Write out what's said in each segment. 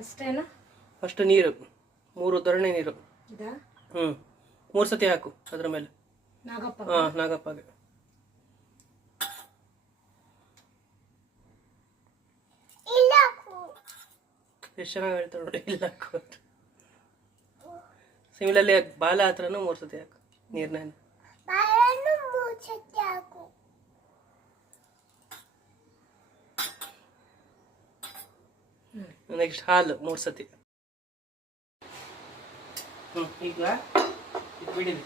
ಅಷ್ಟೇನಾ? ಅಷ್ಟು ನೀರು, 3 ದೊರಣೆ ನೀರು. ಇದಾ? 3 ಸತಿ ಹಾಕು ಅದ್ರ ಮೇಲೆ. ನಾಗಪ್ಪ? ನಾಗಪ್ಪಗೆ. ಎಷ್ಟು ಚೆನ್ನಾಗಿ ಹೇಳ್ತಾರೆ ನೋಡಿ, ಇಲ್ಲ ಹಾಕು. ಸಿಮಿಲಲ್ಲಿ ಬಾಲ ಹತ್ರನೂ 3 ಸತಿ ಹಾಕು ನೀರ್ನ. ನೆಕ್ಸ್ಟ್ ಹಾಲು 3 ಸತಿ. ಈಗ ಇದು ಬಿಡಿದೆ,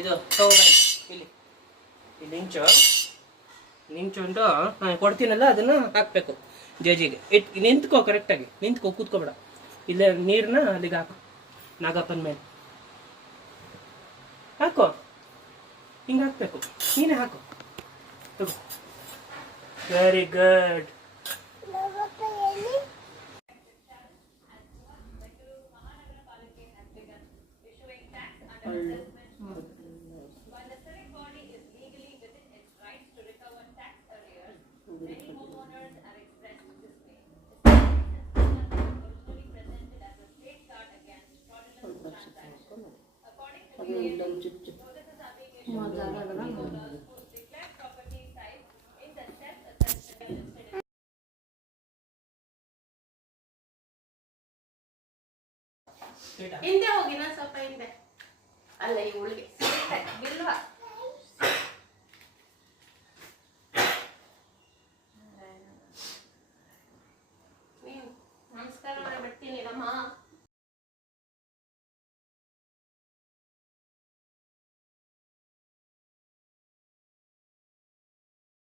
ಇದು ತಗೊಂಡು ಇಲ್ಲಿ ನಿಂಚು ಅಂತ ನಾನು ಕೊಡ್ತೀನಲ್ಲ ಅದನ್ನ ಹಾಕ್ಬೇಕು ಜೇಜಿಗೆ. ನಿಂತ್ಕೋ, ಕರೆಕ್ಟಾಗಿ ನಿಂತ್ಕೋ, ಕೂತ್ಕೋಬೇಡ. ಇಲ್ಲೇ ನೀರನ್ನ ಅಲ್ಲಿಗೆ ಹಾಕು, ನಾಗಪ್ಪನ ಮೇಲೆ ಹಾಕೋ. ಹಿಂಗೆ ಹಾಕ್ಬೇಕು, ನೀನೇ ಹಾಕು. Very good. ಹಿಂದೆ ಹೋಗಿನ ಸ್ವಲ್ಪ ಹಿಂದೆ. ಅಲ್ಲ ಈ ಉಳಿಗೆ ಬಿಲ್ವಾ